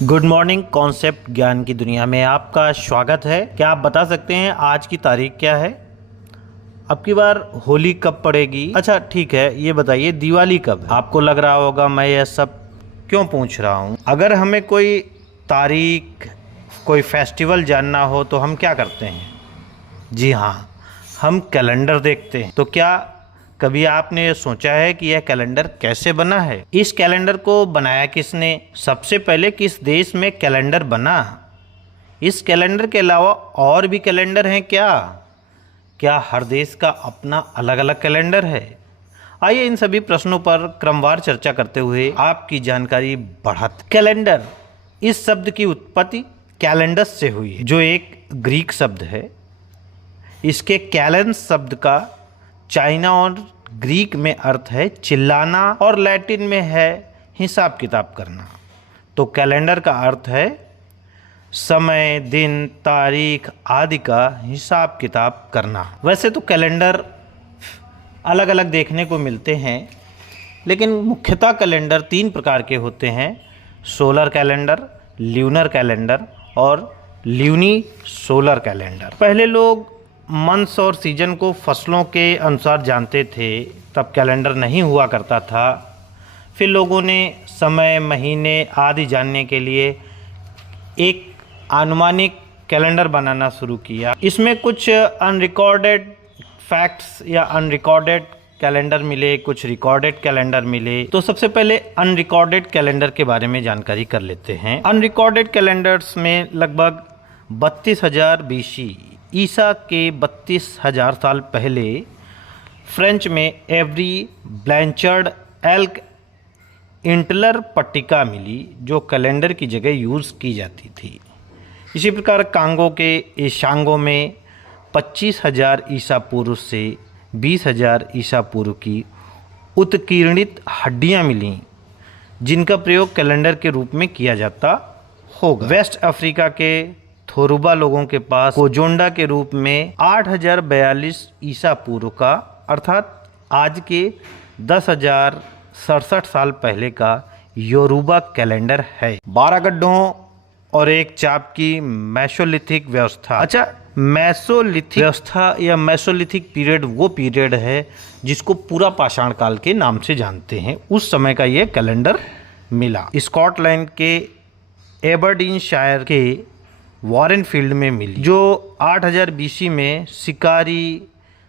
Good morning. Concept ज्ञान की दुनिया में आपका स्वागत है। क्या आप बता सकते हैं आज की तारीख क्या है? अब की बार होली कब पड़ेगी? अच्छा ठीक है, ये बताइए दिवाली कब है? आपको लग रहा होगा मैं यह सब क्यों पूछ रहा हूँ। अगर हमें कोई तारीख, कोई फेस्टिवल जानना हो तो हम क्या करते हैं? जी हाँ, हम कैलेंडर देखते हैं। तो क्या कभी आपने ये सोचा है कि यह कैलेंडर कैसे बना है? इस कैलेंडर को बनाया किसने? सबसे पहले किस देश में कैलेंडर बना? इस कैलेंडर के अलावा और भी कैलेंडर हैं क्या? क्या हर देश का अपना अलग अलग कैलेंडर है? आइए इन सभी प्रश्नों पर क्रमवार चर्चा करते हुए आपकी जानकारी बढ़ाते। कैलेंडर, इस शब्द की उत्पत्ति कैलेंडस से हुई है, जो एक ग्रीक शब्द है। इसके कैलेंस शब्द का चाइना और ग्रीक में अर्थ है चिल्लाना और लैटिन में है हिसाब किताब करना। तो कैलेंडर का अर्थ है समय, दिन, तारीख आदि का हिसाब किताब करना। वैसे तो कैलेंडर अलग अलग देखने को मिलते हैं, लेकिन मुख्यतः कैलेंडर 3 प्रकार के होते हैं: सोलर कैलेंडर, ल्यूनर कैलेंडर और ल्यूनी सोलर कैलेंडर। पहले लोग मंथ्स और सीजन को फसलों के अनुसार जानते थे, तब कैलेंडर नहीं हुआ करता था। फिर लोगों ने समय, महीने आदि जानने के लिए एक अनुमानिक कैलेंडर बनाना शुरू किया। इसमें कुछ अनरिकॉर्डेड फैक्ट्स या अनरिकॉर्डेड कैलेंडर मिले, कुछ रिकॉर्डेड कैलेंडर मिले। तो सबसे पहले अनरिकॉर्डेड कैलेंडर के बारे में जानकारी कर लेते हैं। अनरिकॉर्डेड कैलेंडर्स में लगभग 32,000 BC ईसा के 32,000 साल पहले फ्रेंच में एवरी ब्लैंचर्ड एल्क इंटलर पट्टिका मिली, जो कैलेंडर की जगह यूज़ की जाती थी। इसी प्रकार कांगो के ईशांगो में 25,000 ईसा पूर्व से 20,000 ईसा पूर्व की उत्कीर्णित हड्डियां मिलीं, जिनका प्रयोग कैलेंडर के रूप में किया जाता होगा। वेस्ट अफ्रीका के थोरुबा लोगों के पास कोजोंडा के रूप में 8,042 ईसा पूर्व का, अर्थात आज के 10,067 साल पहले का योरूबा कैलेंडर है। 12 गड्ढों और एक चाप की मेसोलिथिक व्यवस्था। अच्छा, मेसोलिथिक व्यवस्था या मेसोलिथिक पीरियड वो पीरियड है जिसको पूरा पाषाण काल के नाम से जानते हैं। उस समय का ये कैलेंडर मिला। स्कॉटलैंड के एबरडीनशायर के वॉरेन फील्ड में मिली, जो 8,000 BC में शिकारी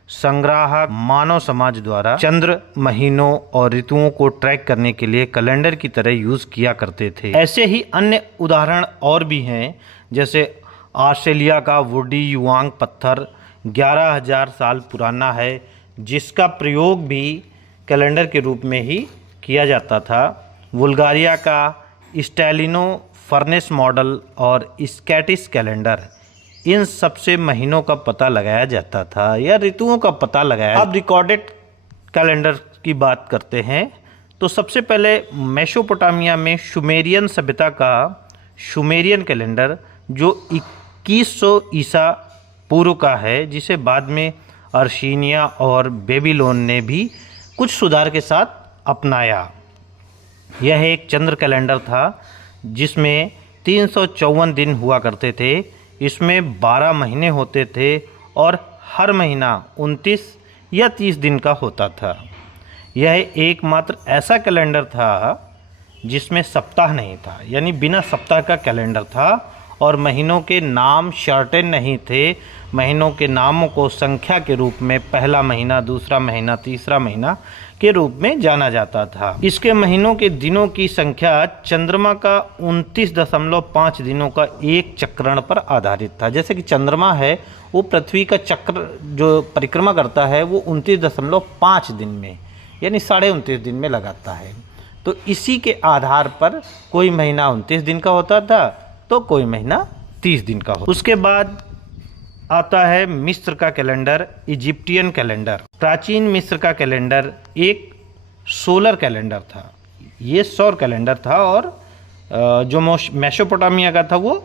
संग्राहक मानव समाज द्वारा चंद्र, महीनों और ऋतुओं को ट्रैक करने के लिए कैलेंडर की तरह यूज किया करते थे। ऐसे ही अन्य उदाहरण और भी हैं, जैसे ऑस्ट्रेलिया का वुडी युआंग पत्थर 11,000 साल पुराना है, जिसका प्रयोग भी कैलेंडर के रूप में ही किया जाता था। बुल्गारिया का स्टैलिनो फर्नेस मॉडल और स्कैटिश कैलेंडर, इन सबसे महीनों का पता लगाया जाता था या ऋतुओं का पता लगाया। अब रिकॉर्डेड कैलेंडर की बात करते हैं। तो सबसे पहले मेसोपोटामिया में शुमेरियन सभ्यता का शुमेरियन कैलेंडर, जो 2100 ईसा पूर्व का है, जिसे बाद में अर्शीनिया और बेबीलोन ने भी कुछ सुधार के साथ अपनाया। यह एक चंद्र कैलेंडर था जिसमें 354 दिन हुआ करते थे। इसमें 12 महीने होते थे और हर महीना 29 या 30 दिन का होता था। यह एकमात्र ऐसा कैलेंडर था जिसमें सप्ताह नहीं था, यानी बिना सप्ताह का कैलेंडर था। और महीनों के नाम शर्टेन नहीं थे। महीनों के नामों को संख्या के रूप में पहला महीना, दूसरा महीना, तीसरा महीना के रूप में जाना जाता था। इसके महीनों के दिनों की संख्या चंद्रमा का 29.5 दिनों का एक चक्रण पर आधारित था। जैसे कि चंद्रमा है, वो पृथ्वी का चक्र जो परिक्रमा करता है वो 29.5 दिन में, यानी 29.5 दिन में लगाता है। तो इसी के आधार पर कोई महीना 29 दिन का होता था तो कोई महीना 30 दिन का होता। उसके बाद आता है मिस्र का कैलेंडर, इजिप्टियन कैलेंडर। प्राचीन मिस्र का कैलेंडर एक सोलर कैलेंडर था। ये सौर कैलेंडर था। और जो मेसोपोटामिया का था वो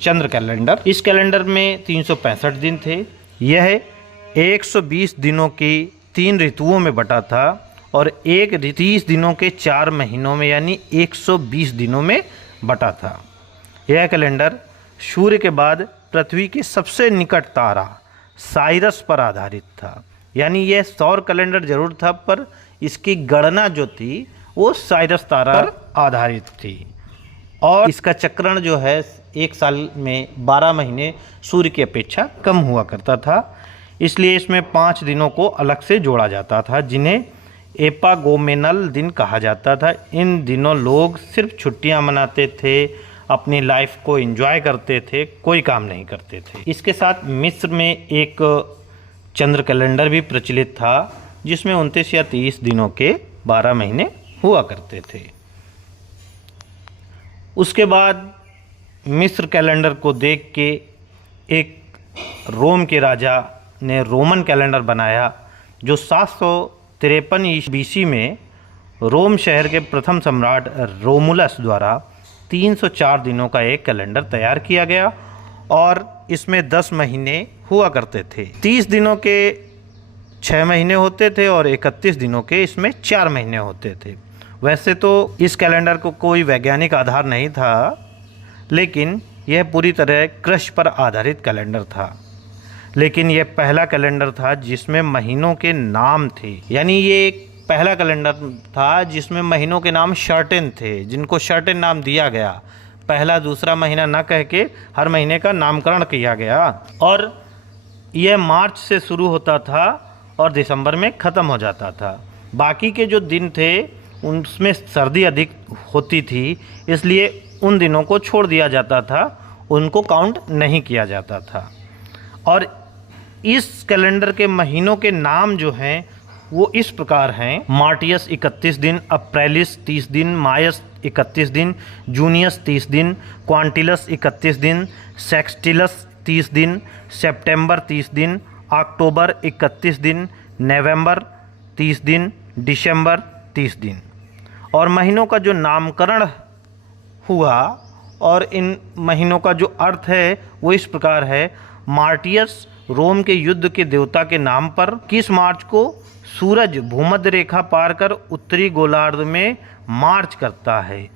चंद्र कैलेंडर। इस कैलेंडर में 365 दिन थे। यह 120 दिनों की 3 ऋतुओं में बटा था और 30 दिनों के 4 महीनों में, यानी 120 दिनों में बटा था। यह कैलेंडर सूर्य के बाद पृथ्वी के सबसे निकट तारा साइरस पर आधारित था। यानी यह सौर कैलेंडर जरूर था, पर इसकी गणना जो थी वो साइरस तारा पर आधारित थी। और इसका चक्रण जो है एक साल में 12 महीने सूर्य की अपेक्षा कम हुआ करता था, इसलिए इसमें 5 दिनों को अलग से जोड़ा जाता था, जिन्हें एपागोमेनल दिन कहा जाता था। इन दिनों लोग सिर्फ छुट्टियां मनाते थे, अपनी लाइफ को एंजॉय करते थे, कोई काम नहीं करते थे। इसके साथ मिस्र में एक चंद्र कैलेंडर भी प्रचलित था, जिसमें 29 या 30 दिनों के 12 महीने हुआ करते थे। उसके बाद मिस्र कैलेंडर को देख के एक रोम के राजा ने रोमन कैलेंडर बनाया, जो 753 बीसी में रोम शहर के प्रथम सम्राट रोमुलस द्वारा 304 दिनों का एक कैलेंडर तैयार किया गया और इसमें 10 महीने हुआ करते थे। 30 दिनों के 6 महीने होते थे और 31 दिनों के इसमें 4 महीने होते थे। वैसे तो इस कैलेंडर को कोई वैज्ञानिक आधार नहीं था, लेकिन यह पूरी तरह कृषि पर आधारित कैलेंडर था। लेकिन यह पहला कैलेंडर था जिसमें महीनों के नाम थे। यानी ये एक पहला कैलेंडर था जिसमें महीनों के नाम शर्टेन थे, जिनको शर्टेन नाम दिया गया। पहला दूसरा महीना न कह के हर महीने का नामकरण किया गया। और यह मार्च से शुरू होता था और दिसंबर में ख़त्म हो जाता था। बाकी के जो दिन थे उनमें सर्दी अधिक होती थी, इसलिए उन दिनों को छोड़ दिया जाता था, उनको काउंट नहीं किया जाता था। और इस कैलेंडर के महीनों के नाम जो हैं वो इस प्रकार हैं: मार्टियस 31 दिन, अप्रैलिस 30 दिन, मायस 31 दिन, जूनियस 30 दिन, क्वांटिलस 31 दिन, सेक्सटिलस 30 दिन, सितंबर 30 दिन, अक्टूबर 31 दिन, नवंबर 30 दिन, दिसंबर 30 दिन। और महीनों का जो नामकरण हुआ और इन महीनों का जो अर्थ है वो इस प्रकार है: मार्टियस रोम के युद्ध के देवता के नाम पर 21 मार्च को सूरज भूमध्य रेखा पार कर उत्तरी गोलार्ध में मार्च करता है,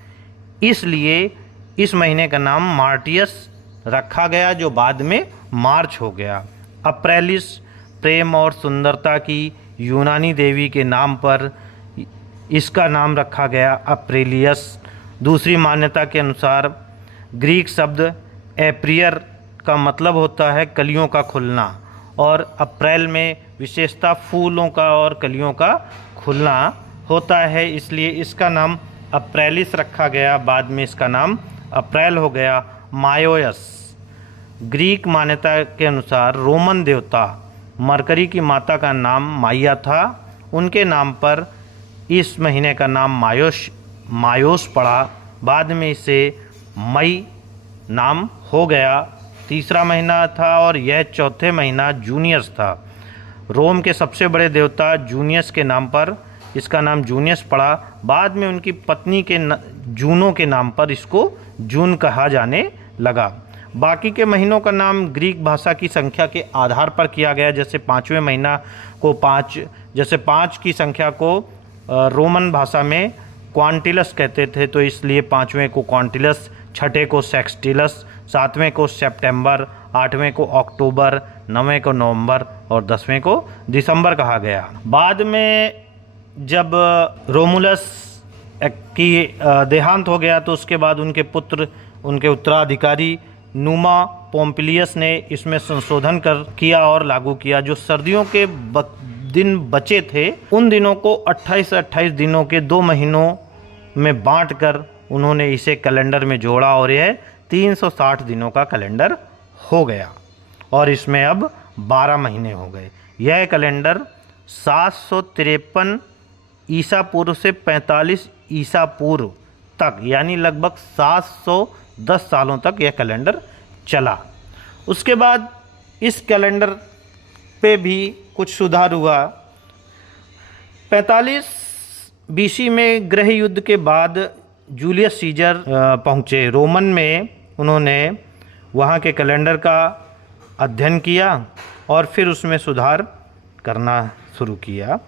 इसलिए इस महीने का नाम मार्टियस रखा गया, जो बाद में मार्च हो गया। अप्रैलिस प्रेम और सुंदरता की यूनानी देवी के नाम पर इसका नाम रखा गया अप्रेलियस। दूसरी मान्यता के अनुसार ग्रीक शब्द एप्रियर का मतलब होता है कलियों का खुलना, और अप्रैल में विशेषता फूलों का और कलियों का खुलना होता है, इसलिए इसका नाम अप्रैलिस रखा गया। बाद में इसका नाम अप्रैल हो गया। मायोस ग्रीक मान्यता के अनुसार रोमन देवता मरकरी की माता का नाम माइया था, उनके नाम पर इस महीने का नाम मायोस पड़ा। बाद में इसे मई नाम हो गया। तीसरा महीना था और यह चौथे महीना जूनियस था। रोम के सबसे बड़े देवता जूनियस के नाम पर इसका नाम जूनियस पड़ा। बाद में उनकी पत्नी के जूनो के नाम पर इसको जून कहा जाने लगा। बाकी के महीनों का नाम ग्रीक भाषा की संख्या के आधार पर किया गया, जैसे 5वें महीना को 5, जैसे 5 की संख्या को रोमन भाषा में क्वांटिलस कहते थे, तो इसलिए 5वें को क्वांटिलस, 6ठे को सेक्सटिलस, 7वें को सितंबर, 8वें को अक्टूबर, 9वें को नवंबर और 10वें को दिसंबर कहा गया। बाद में जब रोमुलस की देहांत हो गया तो उसके बाद उनके पुत्र, उनके उत्तराधिकारी नुमा पोम्पिलियस ने इसमें संशोधन किया और लागू किया। जो सर्दियों के दिन बचे थे उन दिनों को 28 दिनों के 2 महीनों में बांटकर उन्होंने इसे कैलेंडर में जोड़ा और यह 360 दिनों का कैलेंडर हो गया और इसमें अब 12 महीने हो गए। यह कैलेंडर 753 ईसा पूर्व से 45 ईसा पूर्व तक, यानी लगभग 710 सालों तक यह कैलेंडर चला। उसके बाद इस कैलेंडर पे भी कुछ सुधार हुआ। 45 बीसी में गृह युद्ध के बाद जूलियस सीजर पहुँचे रोमन में। उन्होंने वहाँ के कैलेंडर का अध्ययन किया और फिर उसमें सुधार करना शुरू किया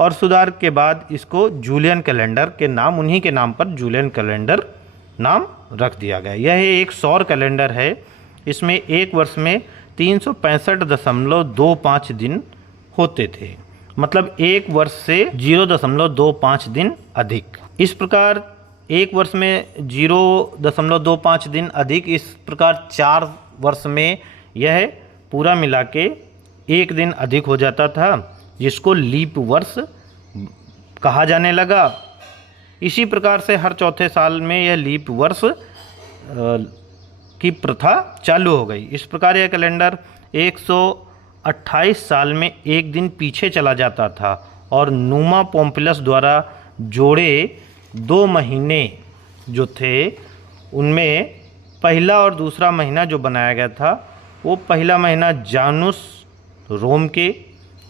और सुधार के बाद इसको जूलियन कैलेंडर के नाम, उन्हीं के नाम पर जूलियन कैलेंडर नाम रख दिया गया। यह एक सौर कैलेंडर है। इसमें एक वर्ष में 365.25 दिन होते थे, मतलब एक वर्ष से 0.25 दिन अधिक। इस प्रकार एक वर्ष में 0.25 दिन अधिक, इस प्रकार 4 वर्ष में यह पूरा मिला के एक दिन अधिक हो जाता था, जिसको लीप वर्ष कहा जाने लगा। इसी प्रकार से हर चौथे साल में यह लीप वर्ष की प्रथा चालू हो गई। इस प्रकार यह कैलेंडर 128 साल में एक दिन पीछे चला जाता था और नुमा पोम्पिलस द्वारा जोड़े 2 महीने जो थे उनमें पहला और दूसरा महीना जो बनाया गया था, वो पहला महीना जानूस, रोम के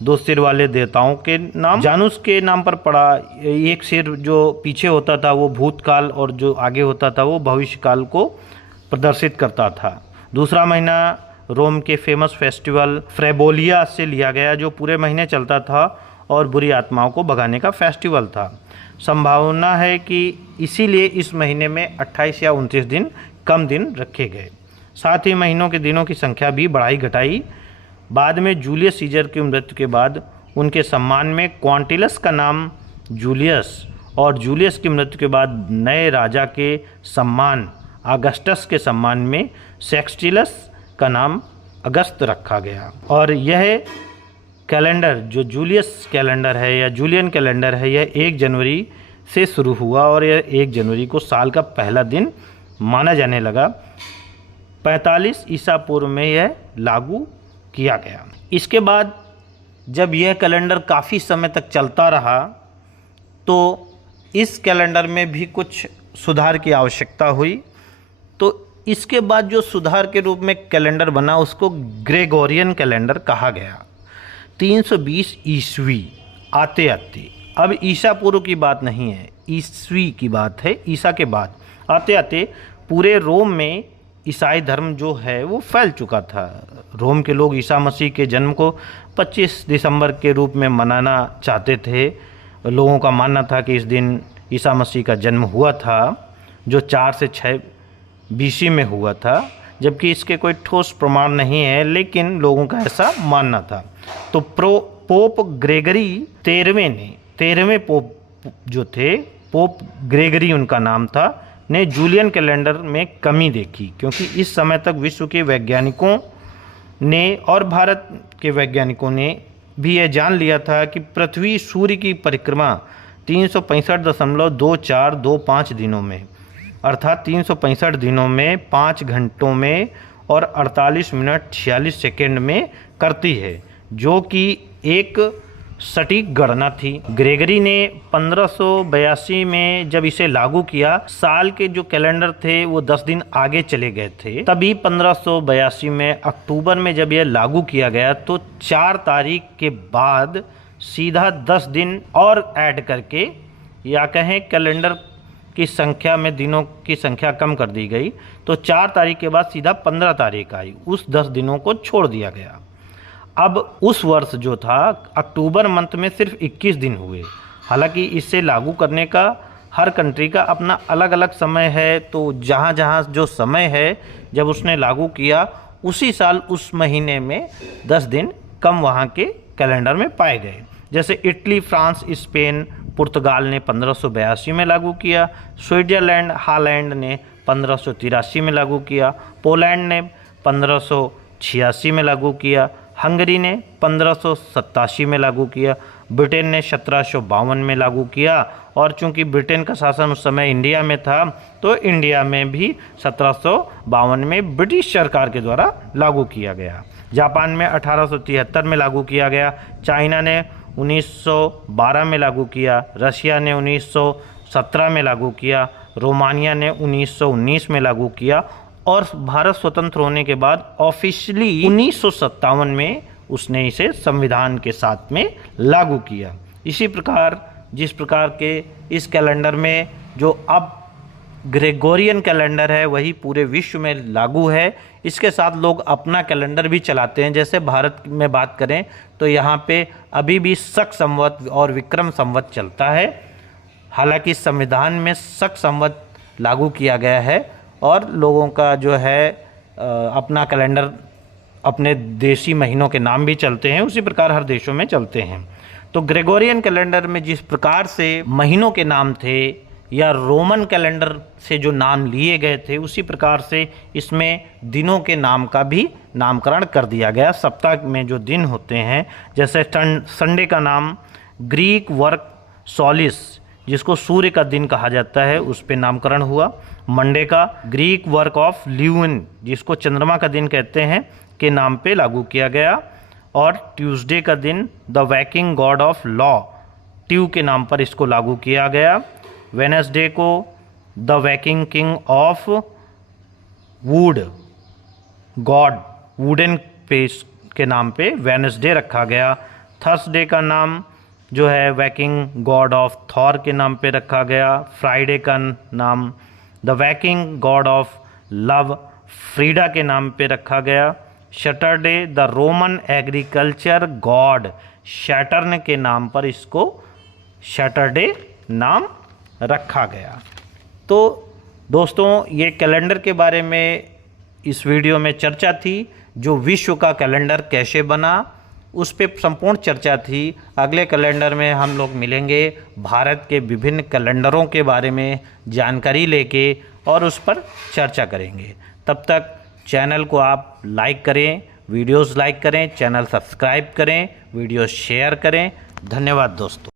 2 सिर वाले देवताओं के नाम, जानूस के नाम पर पड़ा। एक सिर जो पीछे होता था वो भूतकाल और जो आगे होता था वो भविष्यकाल को प्रदर्शित करता था। दूसरा महीना रोम के फेमस फेस्टिवल फ्रेबोलिया से लिया गया, जो पूरे महीने चलता था और बुरी आत्माओं को भगाने का फेस्टिवल था। संभावना है कि इसीलिए इस महीने में 28 या 29 दिन कम दिन रखे गए। साथ ही महीनों के दिनों की संख्या भी बढ़ाई घटाई। बाद में जूलियस सीजर की मृत्यु के बाद उनके सम्मान में क्वांटिलस का नाम जूलियस और जूलियस की मृत्यु के बाद नए राजा के सम्मान अगस्टस के सम्मान में सेक्सटिलस का नाम अगस्त रखा गया। और यह कैलेंडर जो जूलियस कैलेंडर है या जूलियन कैलेंडर है, यह 1 जनवरी से शुरू हुआ और यह 1 जनवरी को साल का पहला दिन माना जाने लगा। 45 ईसा पूर्व में यह लागू किया गया। इसके बाद जब यह कैलेंडर काफ़ी समय तक चलता रहा तो इस कैलेंडर में भी कुछ सुधार की आवश्यकता हुई। तो इसके बाद जो सुधार के रूप में कैलेंडर बना उसको ग्रेगोरियन कैलेंडर कहा गया। 320 ईस्वी आते आते, अब ईसा पूर्व की बात नहीं है, ईस्वी की बात है, ईसा के बाद आते आते पूरे रोम में ईसाई धर्म जो है वो फैल चुका था। रोम के लोग ईसा मसीह के जन्म को 25 दिसंबर के रूप में मनाना चाहते थे। लोगों का मानना था कि इस दिन ईसा मसीह का जन्म हुआ था, जो 4 से 6 BC में हुआ था, जबकि इसके कोई ठोस प्रमाण नहीं है, लेकिन लोगों का ऐसा मानना था। तो पोप ग्रेगरी 13वें पोप जो थे, पोप ग्रेगरी उनका नाम था, ने जूलियन कैलेंडर में कमी देखी, क्योंकि इस समय तक विश्व के वैज्ञानिकों ने और भारत के वैज्ञानिकों ने भी यह जान लिया था कि पृथ्वी सूर्य की परिक्रमा 365.2425 दिनों में, अर्थात 365 दिनों में 5 घंटों में और 48 मिनट 46 सेकेंड में करती है, जो कि एक सटीक गणना थी। ग्रेगरी ने 1582 में जब इसे लागू किया, साल के जो कैलेंडर थे वो 10 दिन आगे चले गए थे। तभी 1582 में अक्टूबर में जब यह लागू किया गया तो 4 तारीख के बाद सीधा 10 दिन और ऐड करके, या कहें कैलेंडर की संख्या में दिनों की संख्या कम कर दी गई, तो 4 तारीख के बाद सीधा 15 तारीख आई। उस 10 दिनों को छोड़ दिया गया। अब उस वर्ष जो था अक्टूबर मंथ में सिर्फ 21 दिन हुए। हालांकि इसे लागू करने का हर कंट्री का अपना अलग अलग समय है, तो जहाँ जहाँ जो समय है जब उसने लागू किया उसी साल उस महीने में 10 दिन कम वहाँ के कैलेंडर में पाए गए। जैसे इटली, फ्रांस, स्पेन, पुर्तगाल ने 1582 में लागू किया, स्विट्जरलैंड, हॉलैंड ने 1583 में लागू किया, पोलैंड ने 1586 में लागू किया, हंगरी ने 1587 में लागू किया, ब्रिटेन ने 1752 में लागू किया, और चूंकि ब्रिटेन का शासन उस समय इंडिया में था तो इंडिया में भी 1752 में ब्रिटिश सरकार के द्वारा लागू किया गया। जापान में 1873 में लागू किया गया, चाइना ने 1912 में लागू किया, रशिया ने 1917 में लागू किया, रोमानिया ने 1919 में लागू किया, और भारत स्वतंत्र होने के बाद ऑफिशियली 1957 में उसने इसे संविधान के साथ में लागू किया। इसी प्रकार जिस प्रकार के इस कैलेंडर में जो अब ग्रेगोरियन कैलेंडर है वही पूरे विश्व में लागू है। इसके साथ लोग अपना कैलेंडर भी चलाते हैं। जैसे भारत में बात करें तो यहाँ पे अभी भी शक संवत और विक्रम संवत चलता है। हालांकि संविधान में शक संवत लागू किया गया है और लोगों का जो है अपना कैलेंडर अपने देशी महीनों के नाम भी चलते हैं, उसी प्रकार हर देशों में चलते हैं। तो ग्रेगोरियन कैलेंडर में जिस प्रकार से महीनों के नाम थे या रोमन कैलेंडर से जो नाम लिए गए थे, उसी प्रकार से इसमें दिनों के नाम का भी नामकरण कर दिया गया। सप्ताह में जो दिन होते हैं, जैसे संडे का नाम ग्रीक वर्क सोलिस, जिसको सूर्य का दिन कहा जाता है, उस पे नामकरण हुआ। मंडे का ग्रीक वर्क ऑफ ल्यून, जिसको चंद्रमा का दिन कहते हैं, के नाम पे लागू किया गया। और ट्यूसडे का दिन the viking god of law, Tiw के नाम पर इसको लागू किया गया। वेनसडे को the viking king of wood god, Woden पेस के नाम पे वेनसडे रखा गया। थर्सडे का नाम जो है वैकिंग गॉड ऑफ थॉर के नाम पे रखा गया। फ्राइडे का नाम the viking god of love Frida के नाम पे रखा गया। Saturday the Roman agriculture god Saturn के नाम पर इसको सैटरडे नाम रखा गया। तो दोस्तों, ये कैलेंडर के बारे में इस वीडियो में चर्चा थी। जो विश्व का कैलेंडर कैसे बना, उस पे संपूर्ण चर्चा थी। अगले कैलेंडर में हम लोग मिलेंगे, भारत के विभिन्न कैलेंडरों के बारे में जानकारी लेके और उस पर चर्चा करेंगे। तब तक चैनल को आप लाइक करें, वीडियोस लाइक करें, चैनल सब्सक्राइब करें, वीडियो शेयर करें। धन्यवाद दोस्तों।